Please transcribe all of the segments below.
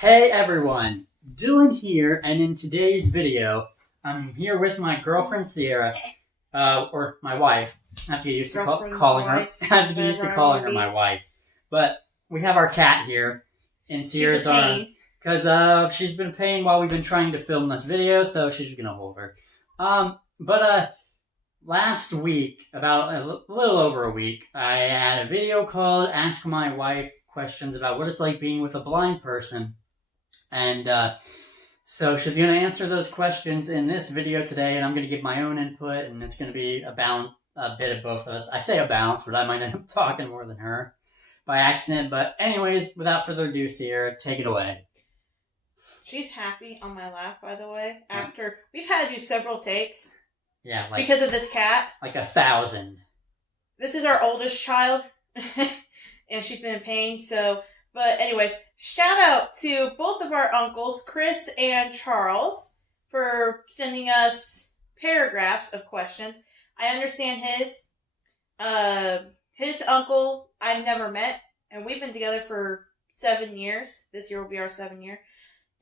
Hey everyone, Dylan here, and in today's video, I'm here with my girlfriend Sierra, or my wife. I have to get used to calling her. I have to get used to calling her my wife. But we have our cat here in Sierra's arms because she's been a pain while we've been trying to film this video, so she's gonna hold her. Last week, about a little over a week, I had a video called "Ask My Wife Questions About What It's Like Being with a Blind Person." And so she's going to answer those questions in this video today, and I'm going to give my own input, and it's going to be a bit of both of us. I say a balance, but I might end up talking more than her by accident. But anyways, without further ado, Sierra, take it away. She's happy on my lap, by the way. After we've had to do several takes. Yeah, because of this cat. Like 1,000. This is our oldest child, and she's been in pain, so... But anyways, shout out to both of our uncles, Chris and Charles, for sending us paragraphs of questions. I understand his. His uncle I've never met, and we've been together for 7 years. This year will be our 7th year.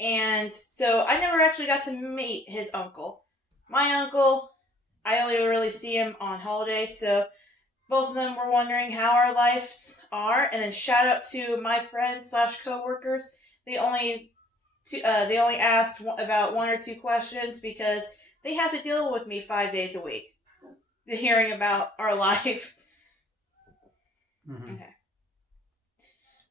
And so I never actually got to meet his uncle. My uncle, I only really see him on holidays, so... Both of them were wondering how our lives are, and then shout out to my friends / coworkers. They only asked about 1 or 2 questions because they have to deal with me 5 days a week, hearing about our life. Mm-hmm. Okay.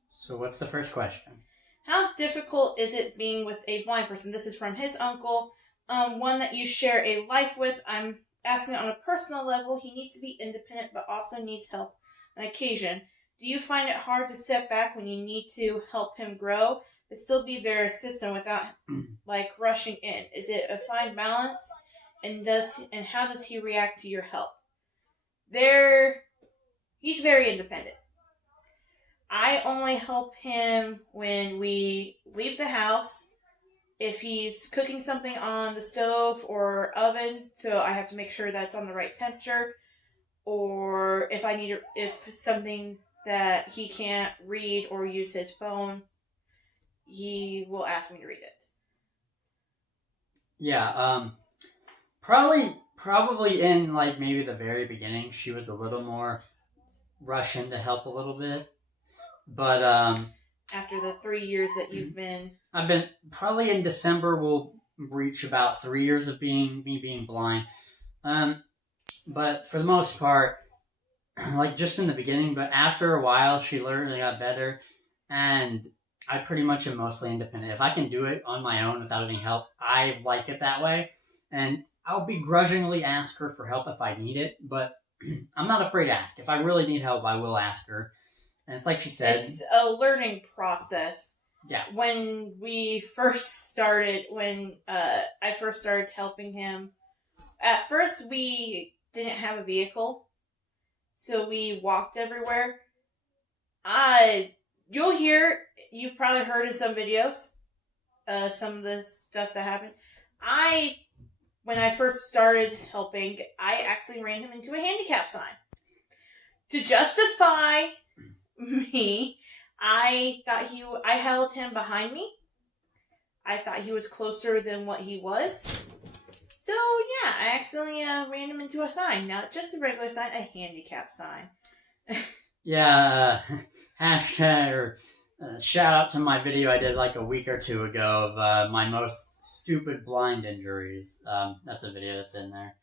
So what's the first question? How difficult is it being with a blind person? This is from his uncle. One that you share a life with. I'm asking on a personal level. He needs to be independent, but also needs help on occasion. Do you find it hard to step back when you need to help him grow, but still be their assistant without rushing in? Is it a fine balance? And how does he react to your help? He's very independent. I only help him when we leave the house. If he's cooking something on the stove or oven, so I have to make sure that's on the right temperature, or if something that he can't read or use his phone, he will ask me to read it. Yeah, probably in maybe the very beginning, she was a little more rushing to help a little bit, but after the 3 years that you've been... I've been... Probably in December we'll reach about 3 years of being blind. But for the most part, just in the beginning, but after a while, she learned and got better. And I pretty much am mostly independent. If I can do it on my own without any help, I like it that way. And I'll begrudgingly ask her for help if I need it, but I'm not afraid to ask. If I really need help, I will ask her. And it's like she said... It's a learning process. Yeah. When I first started helping him, at first we didn't have a vehicle, so we walked everywhere. You've probably heard in some videos, some of the stuff that happened. When I first started helping, I actually ran him into a handicap sign. To justify me, I held him behind me. I thought he was closer than what he was. So, yeah, I accidentally ran him into a sign. Not just a regular sign, a handicap sign. Yeah, hashtag or shout out to my video I did a week or 2 ago of my most stupid blind injuries. That's a video that's in there.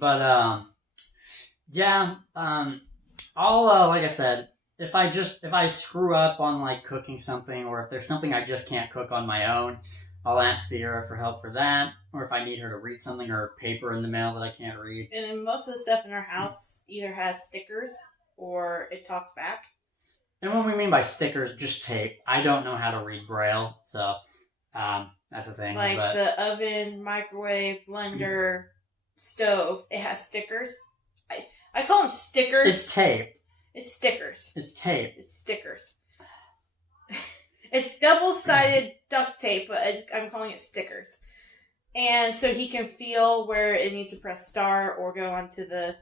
But, yeah, I'll, like I said, if I screw up on cooking something, or if there's something I just can't cook on my own, I'll ask Sierra for help for that. Or if I need her to read something or paper in the mail that I can't read. And most of the stuff in our house either has stickers or it talks back. And what we mean by stickers, just tape. I don't know how to read Braille, so that's the thing. The oven, microwave, blender, stove, it has stickers. I call them stickers. It's tape. It's stickers. It's tape. It's stickers. It's double-sided duct tape, but I'm calling it stickers. And so he can feel where it needs to press star or go onto the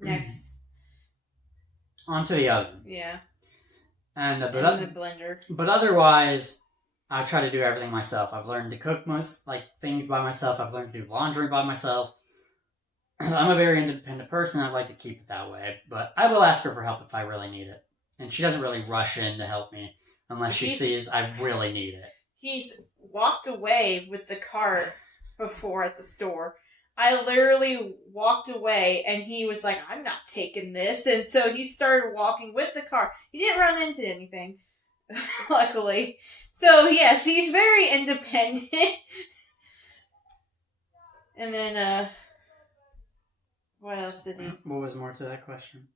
next... onto the oven. Yeah. And in the blender. But otherwise, I try to do everything myself. I've learned to cook most things by myself. I've learned to do laundry by myself. I'm a very independent person. I'd like to keep it that way, but I will ask her for help if I really need it. And she doesn't really rush in to help me unless she sees I really need it. He's walked away with the cart before at the store. I literally walked away and he was like, I'm not taking this. And so he started walking with the cart. He didn't run into anything, luckily. So, yes, he's very independent. And then, what else did he? What was more to that question?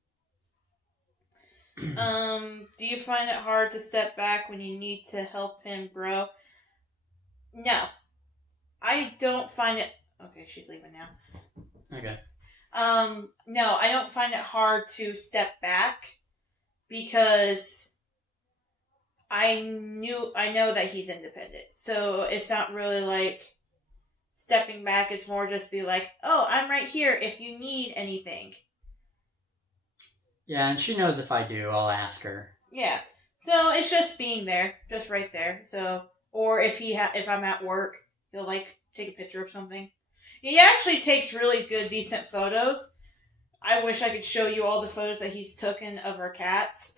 Do you find it hard to step back when you need to help him grow? No. I don't find it... Okay, she's leaving now. Okay. No, I don't find it hard to step back because I know that he's independent. So it's not really like stepping back. It's more just be like, oh, I'm right here if you need anything. Yeah, and she knows if I do, I'll ask her. Yeah. So it's just being there, just right there. So, or if I'm at work, he'll take a picture of something. He actually takes really good, decent photos. I wish I could show you all the photos that he's taken of our cats.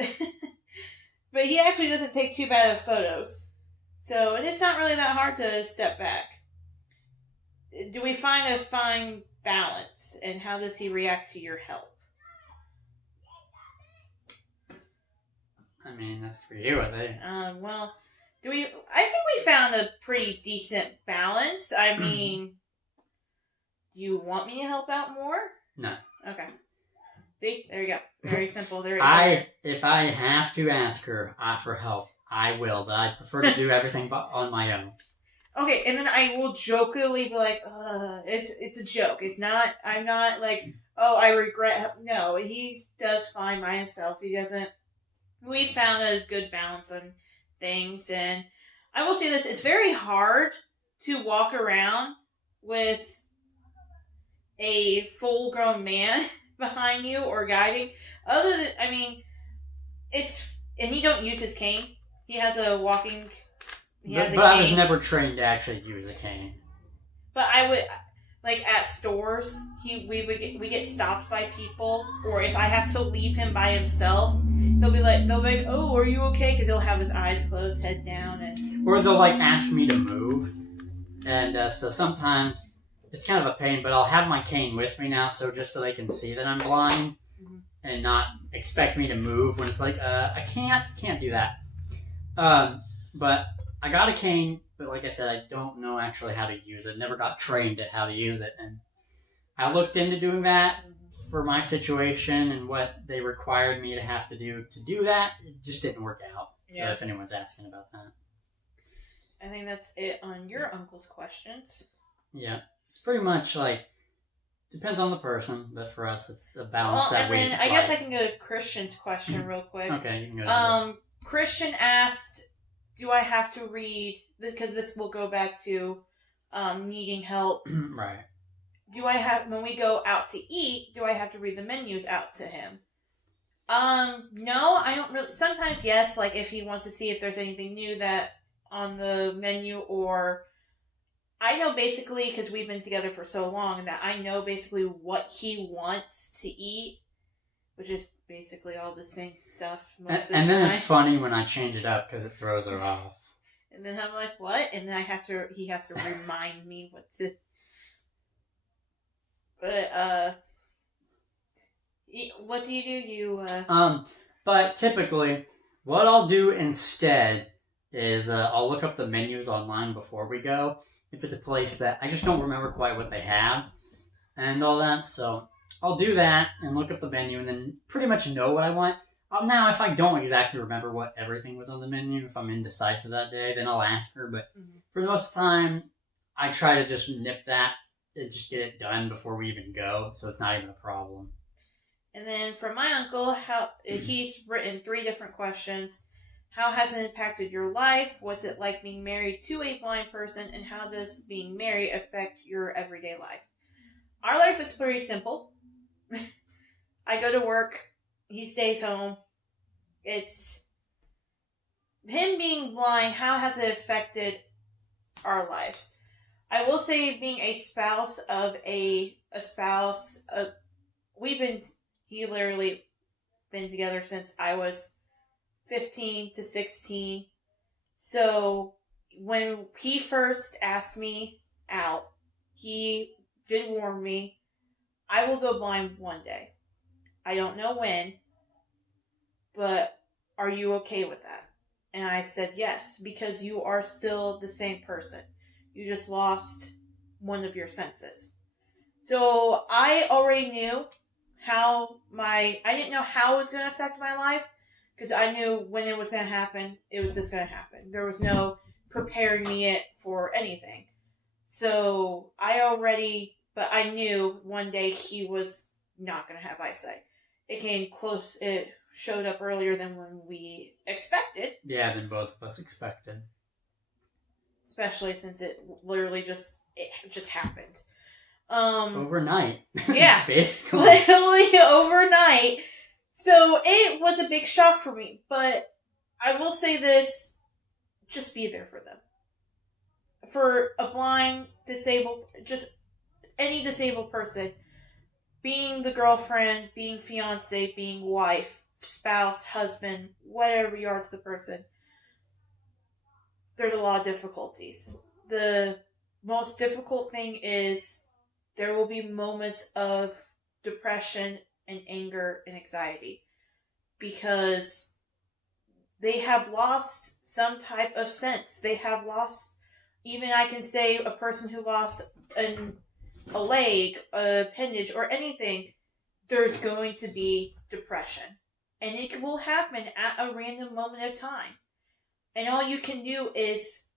But he actually doesn't take too bad of photos. So it's not really that hard to step back. Do we find a fine balance? And how does he react to your help? I mean, that's for you, I think. Well, I think we found a pretty decent balance. I mean, do you want me to help out more? No. Okay. See? There you go. Very simple. There you go. If I have to ask her for help, I will, but I prefer to do everything on my own. Okay, and then I will jokingly be like, it's a joke. I'm not like, oh, I regret. No, he does fine by himself. He doesn't. We found a good balance on things, and I will say this, it's very hard to walk around with a full-grown man behind you or guiding. And he don't use his cane. He has a walking, But I was never trained to actually use a cane. But I would, at stores, we get stopped by people, or if I have to leave him by himself, they'll be like, oh, are you okay? Because he'll have his eyes closed, head down, and... Or they'll, ask me to move. And so sometimes it's kind of a pain, but I'll have my cane with me now, so they can see that I'm blind and not expect me to move when it's like, I can't do that. But I got a cane, but like I said, I don't know actually how to use it. Never got trained at how to use it. And I looked into doing that for my situation and what they required me to have to do that. It just didn't work out. Yeah. So if anyone's asking about that. I think that's it on your uncle's questions. Yeah. It's pretty much depends on the person, but for us, it's a balance that we... I guess I can go to Christian's question real quick. Okay, you can go to this. Christian asked, do I have to read, because this will go back to needing help. Right. When we go out to eat, do I have to read the menus out to him? No, I don't really. Sometimes, yes, if he wants to see if there's anything new that on the menu, or I know basically, because we've been together for so long, that I know basically what he wants to eat, which is basically all the same stuff most of the time. And then it's funny when I change it up because it throws her off. And then I'm like, what? And then he has to remind me what to... But, what do you do? But typically, what I'll do instead is I'll look up the menus online before we go. If it's a place that I just don't remember quite what they have and all that, so I'll do that and look up the menu and then pretty much know what I want. Now, if I don't exactly remember what everything was on the menu, if I'm indecisive that day, then I'll ask her. But for the most of the time, I try to just nip that and just get it done before we even go, so it's not even a problem. And then for my uncle, he's written 3 different questions. How has it impacted your life? What's it like being married to a blind person? And how does being married affect your everyday life? Our life is pretty simple. I go to work. He stays home. It's him being blind, how has it affected our lives? I will say, being a spouse of a spouse, we've been he literally been together since I was 15 to 16. So when he first asked me out, he did warn me, I will go blind one day. I don't know when, but are you okay with that? And I said yes, because you are still the same person. You just lost one of your senses. So I already knew I didn't know how it was going to affect my life, because I knew when it was going to happen, it was just going to happen. There was no preparing me it for anything. So but I knew one day he was not going to have eyesight. It came close, it showed up earlier than when we expected. Yeah, than both of us expected. Especially since it just happened. Overnight. Yeah. Basically. Literally overnight. So it was a big shock for me. But I will say this, just be there for them. For a blind, disabled, just any disabled person, being the girlfriend, being fiance, being wife, spouse, husband, whatever you are to the person, there's a lot of difficulties. The most difficult thing is there will be moments of depression and anger and anxiety, because they have lost some type of sense. They have lost, even I can say a person who lost a leg, a appendage, or anything, there's going to be depression. And it will happen at a random moment of time. And all you can do is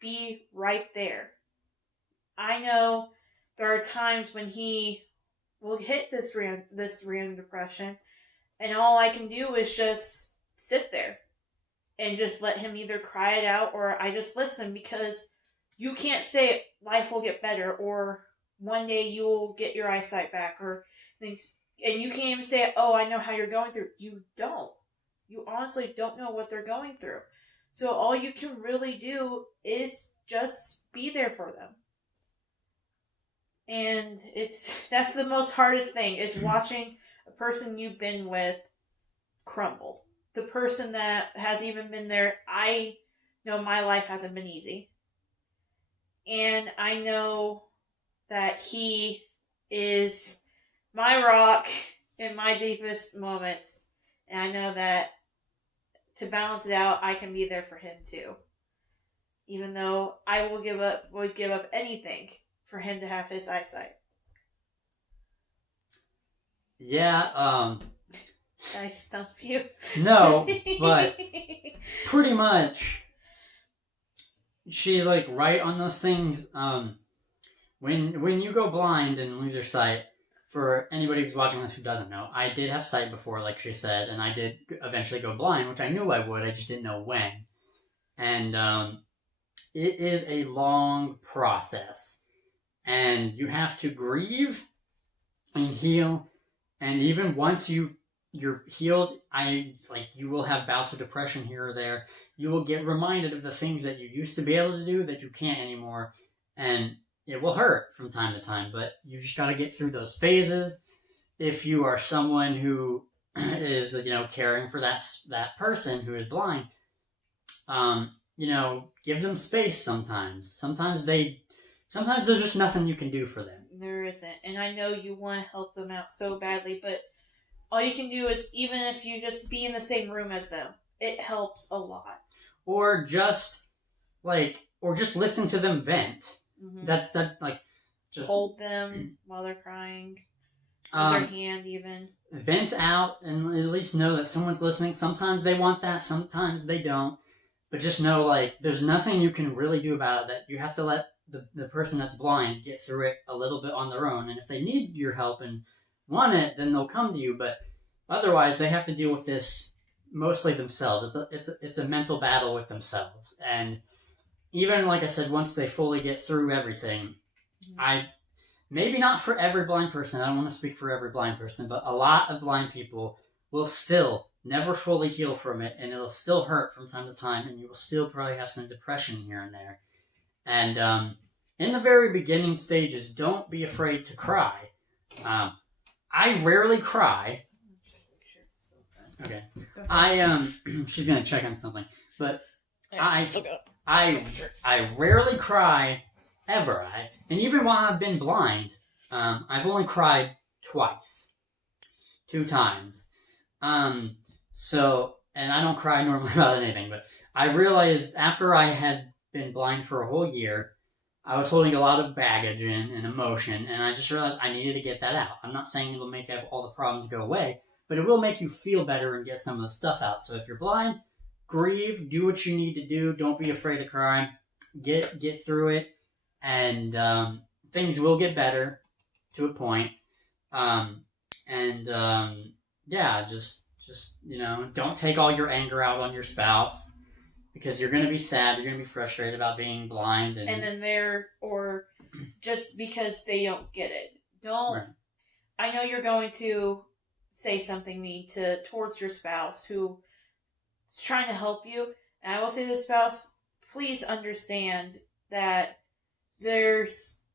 be right there. I know there are times when he will hit this random depression, and all I can do is just sit there and just let him either cry it out, or I just listen, because you can't say life will get better, or one day you'll get your eyesight back, or things, and you can't even say, oh, I know how you're going through. You don't. You honestly don't know what they're going through. So all you can really do is just be there for them. And that's the most hardest thing, is watching a person you've been with crumble. The person that has even been there, I know my life hasn't been easy. And I know that he is my rock in my deepest moments. And I know that to balance it out, I can be there for him too. Even though I would give up anything for him to have his eyesight. Yeah, Did I stump you? No, but pretty much she's like right on those things. When you go blind and lose your sight, for anybody who's watching this who doesn't know, I did have sight before, like she said, and I did eventually go blind, which I knew I would, I just didn't know when. And it is a long process, and you have to grieve and heal, and even once you're healed, you will have bouts of depression here or there. You will get reminded of the things that you used to be able to do that you can't anymore, and it will hurt from time to time, but you just got to get through those phases. If you are someone who is, caring for that person who is blind, give them space sometimes. Sometimes there's just nothing you can do for them. There isn't. And I know you want to help them out so badly, but all you can do is, even if you just be in the same room as them, it helps a lot. Or just listen to them vent. Mm-hmm. Just hold them while they're crying. Hold their hand even. Vent out and at least know that someone's listening. Sometimes they want that, sometimes they don't. But just know, there's nothing you can really do about it, that you have to let the person that's blind get through it a little bit on their own. And if they need your help and want it, then they'll come to you. But otherwise, they have to deal with this mostly themselves. It's a mental battle with themselves. And even, like I said, once they fully get through everything, maybe not for every blind person, I don't want to speak for every blind person, but a lot of blind people will still never fully heal from it, and it'll still hurt from time to time, and you will still probably have some depression here and there. And in the very beginning stages, don't be afraid to cry. I rarely cry. Okay. She's gonna check on something, but I rarely cry ever. And even while I've been blind, I've only cried twice, 2 times. So, and I don't cry normally about anything, but I realized after I had been blind for a whole year, I was holding a lot of baggage in and emotion, and I just realized I needed to get that out. I'm not saying it'll make all the problems go away, but it will make you feel better and get some of the stuff out. So if you're blind, grieve, do what you need to do. Don't be afraid to cry. Get through it, and things will get better to a point. Yeah, just don't take all your anger out on your spouse, because you're going to be sad, you're going to be frustrated about being blind. And then or just because they don't get it. Don't, right. I know you're going to say something mean towards your spouse who is trying to help you. And I will say to the spouse, please understand that they're just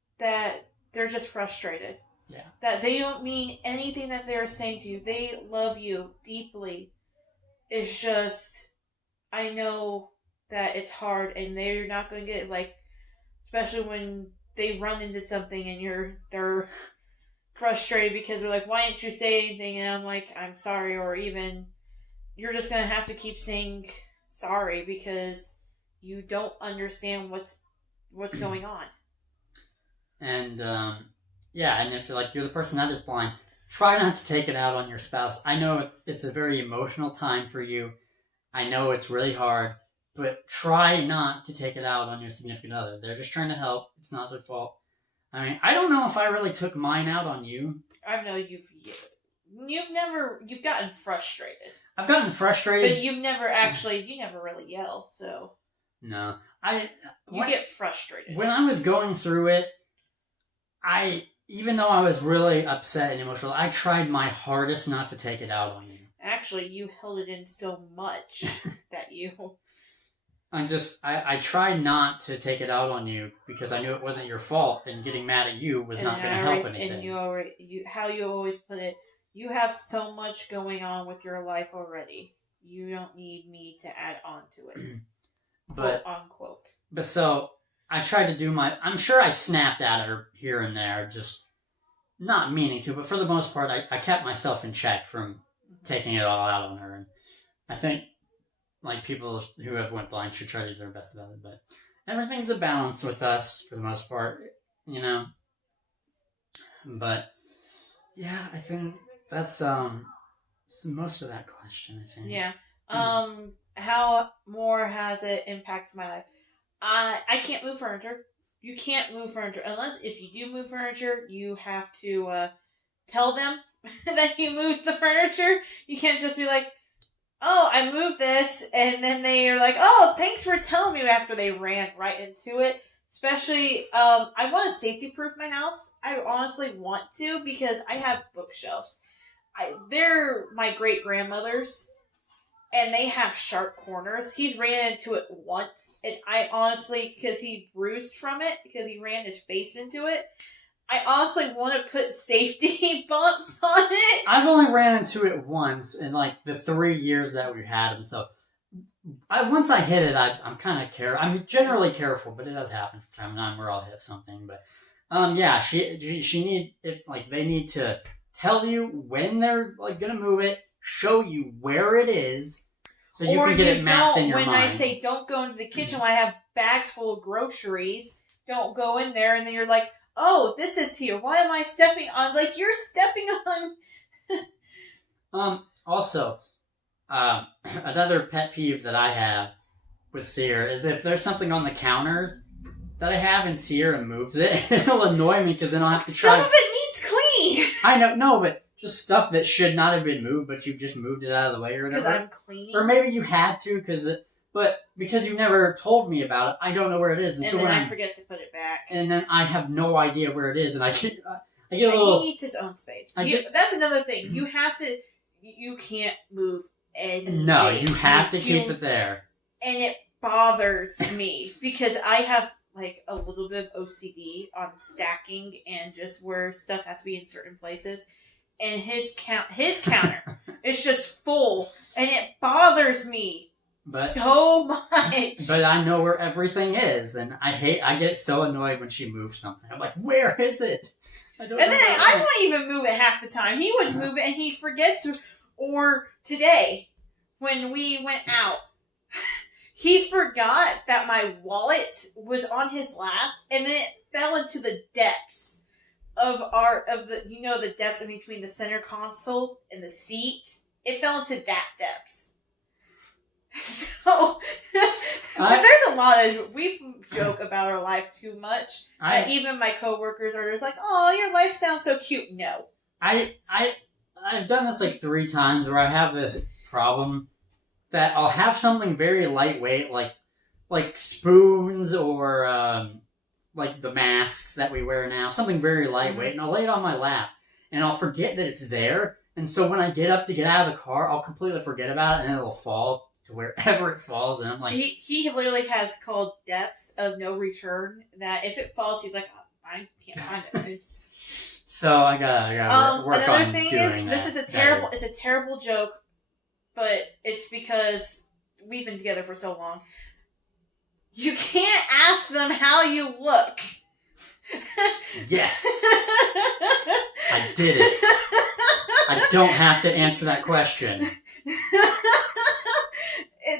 frustrated. Yeah. That they don't mean anything that they're saying to you. They love you deeply. It's just, I know that it's hard and they're not going to get it, especially when they run into something and they're frustrated because they're like, why didn't you say anything? And I'm like, I'm sorry. Or even, you're just going to have to keep saying sorry because you don't understand what's going on. And, yeah, and if you're the person that is blind, try not to take it out on your spouse. I know it's a very emotional time for you. I know it's really hard, but try not to take it out on your significant other. They're just trying to help. It's not their fault. I mean, I don't know if I really took mine out on you. I know you've gotten frustrated. I've gotten frustrated. But you never really yell, so. No. You get frustrated. When I was going through it, even though I was really upset and emotional, I tried my hardest not to take it out on you. Actually, you held it in so much that you... I tried not to take it out on you because I knew it wasn't your fault, and getting mad at you was not going to help anything. And how you always put it, you have so much going on with your life already. You don't need me to add on to it. But, quote unquote. But so, I tried to do I'm sure I snapped at her here and there, just not meaning to, but for the most part, I kept myself in check from taking it all out on her. And I think, people who have went blind should try to do their best about it, but everything's a balance with us for the most part, But, yeah, I think that's, most of that question, I think. Yeah. How more has it impacted my life? I can't move furniture. You can't move furniture. Unless, if you do move furniture, you have to tell them that you moved the furniture. You can't just be like, oh, I moved this, and then they are like, oh, thanks for telling me after they ran right into it. Especially, I want to safety-proof my house. I honestly want to, because I have bookshelves. They're my great-grandmother's. And they have sharp corners. He's ran into it once. And I honestly, because he bruised from it, because he ran his face into it, I honestly want to put safety bumps on it. I've only ran into it once in the 3 years that we've had him. So once I hit it, I'm kind of careful. I'm generally careful, but it does happen from time to time where I'll hit something. But yeah, they need to tell you when they're gonna move it. Show you where it is, so you can get it mapped in your mind. When I say don't go into the kitchen when I have bags full of groceries, don't go in there, and then you're like, oh, this is here. Why am I stepping on? You're stepping on. Also, another pet peeve that I have with Seer is if there's something on the counters that I have and Seer moves it, it'll annoy me because then I'll have to try. Some of it needs clean. I know, no, but just stuff that should not have been moved, but you just moved it out of the way or whatever. Because I'm cleaning. Or maybe you had to, but because you never told me about it, I don't know where it is. And so then I forget to put it back. And then I have no idea where it is, and I get a little... He needs his own space. That's another thing. You can't move and No, you have to keep it there. And it bothers me because I have like a little bit of OCD on stacking and just where stuff has to be in certain places. And his counter is just full, and it bothers me so much. But I know where everything is, and I get so annoyed when she moves something. I'm like, where is it? I won't even move it half the time. He would move it, and he forgets. Or today, when we went out, he forgot that my wallet was on his lap, and then it fell into the depths of the depths in between the center console and the seat. It fell into that depths. So but there's a lot of we joke about our life too much. Even my coworkers are just like, "Oh, your life sounds so cute." No, I've done this like 3 times where I have this problem that I'll have something very lightweight, like spoons or like the masks that we wear now, something very lightweight, and I'll lay it on my lap, and I'll forget that it's there, and so when I get up to get out of the car, I'll completely forget about it, and it'll fall to wherever it falls, and I'm like... He literally has called depths of no return, that if it falls, he's like, oh, I can't find it. So I gotta work on doing that. Another thing is, this is it's a terrible joke, but it's because we've been together for so long. You can't ask them how you look. Yes. I did it. I don't have to answer that question.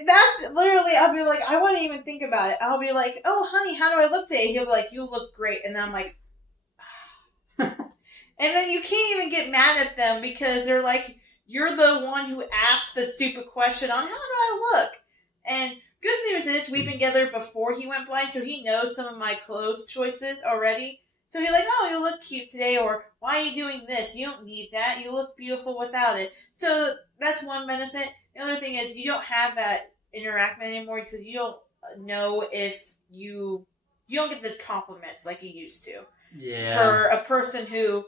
That's literally, I'll be like, I wouldn't even think about it. I'll be like, oh, honey, how do I look today? He'll be like, you look great. And then I'm like, and then you can't even get mad at them because they're like, you're the one who asked the stupid question on how do I look? And good news is we've been together before he went blind, so he knows some of my clothes choices already. So he's like, oh, you look cute today, or why are you doing this? You don't need that. You look beautiful without it. So that's one benefit. The other thing is you don't have that interaction anymore, so you don't know if you don't get the compliments like you used to. Yeah. For a person who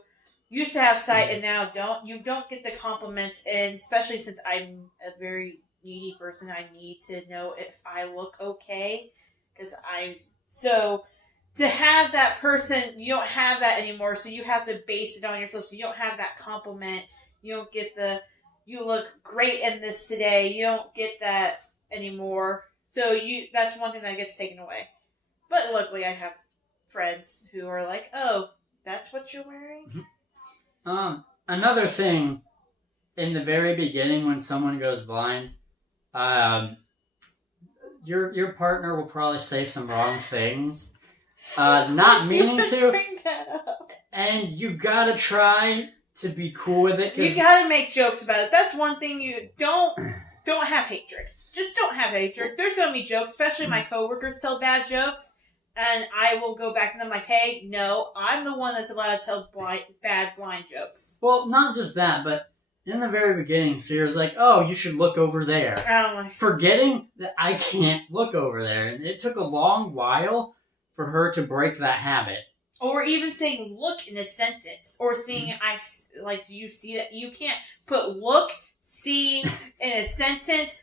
used to have sight and now you don't get the compliments, and especially since I'm a very needy person, I need to know if I look okay, so to have that person, you don't have that anymore, so you have to base it on yourself, so you don't have that compliment, you don't get you look great in this today, you don't get that anymore, so that's one thing that gets taken away. But luckily I have friends who are like, oh, that's what you're wearing? Another thing, in the very beginning when someone goes blind, your partner will probably say some wrong things, not meaning to, bring that up. And you gotta try to be cool with it. You gotta make jokes about it. That's one thing you don't have hatred. Just don't have hatred. There's gonna be jokes, especially my coworkers tell bad jokes, and I will go back to them like, hey, no, I'm the one that's allowed to tell bad blind jokes. Well, not just that, but in the very beginning, Sierra's like, oh, you should look over there. Oh my. Forgetting that I can't look over there. And it took a long while for her to break that habit. Or even saying look in a sentence. Or saying, do you see that? You can't put look, see in a sentence,